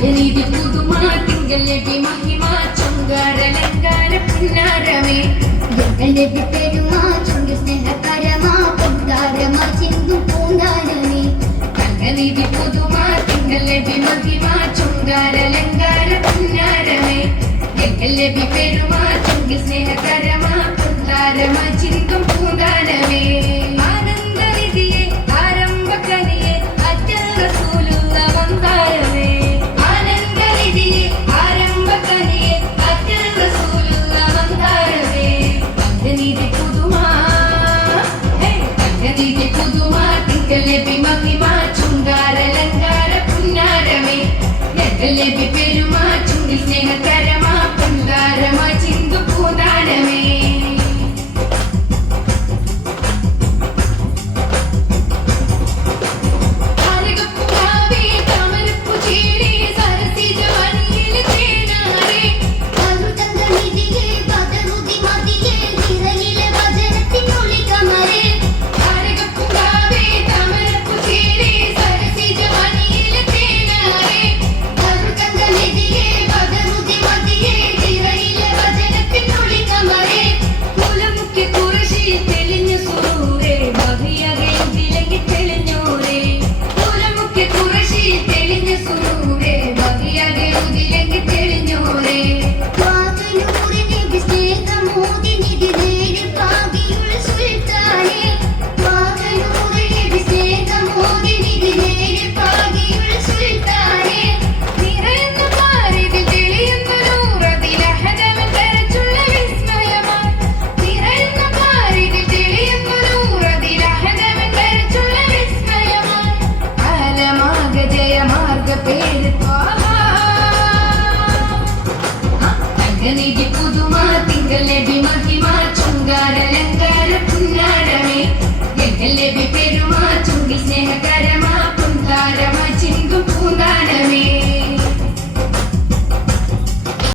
மஞ்சளிடி புதுமா திங்களெடி மகிமா சொங்கார அலங்கார பின்னாரமே எங்களெடி பெருமா சொங்க ஸ்நேகரமா பொந்தாரமா சிந்தும் பூந்தாரமே தங்களெடி புதுமா திங்களெடி மகிமா சொங்கார அலங்கார பின்னாரமே எங்களெடி பெருமா சொங்க ஸ்நேகரமா பொந்தாரமா சிந்தும் பூந்தாரமே പുതുമാട്ടിക്കലെ ബിമഹിമാ പുന്നാരമേ. ലബി പെരു തികനിധി പുതുമ തിങ്കലബി മഹിമ ചുങ്കാരലങ്കാര പുന്നാരമേ. തികലബി പെരുമാ ചുണ്ടി സ്നേഹകരമാ പുങ്കാരമാ ചിങ്കും പൂങ്കാരമേ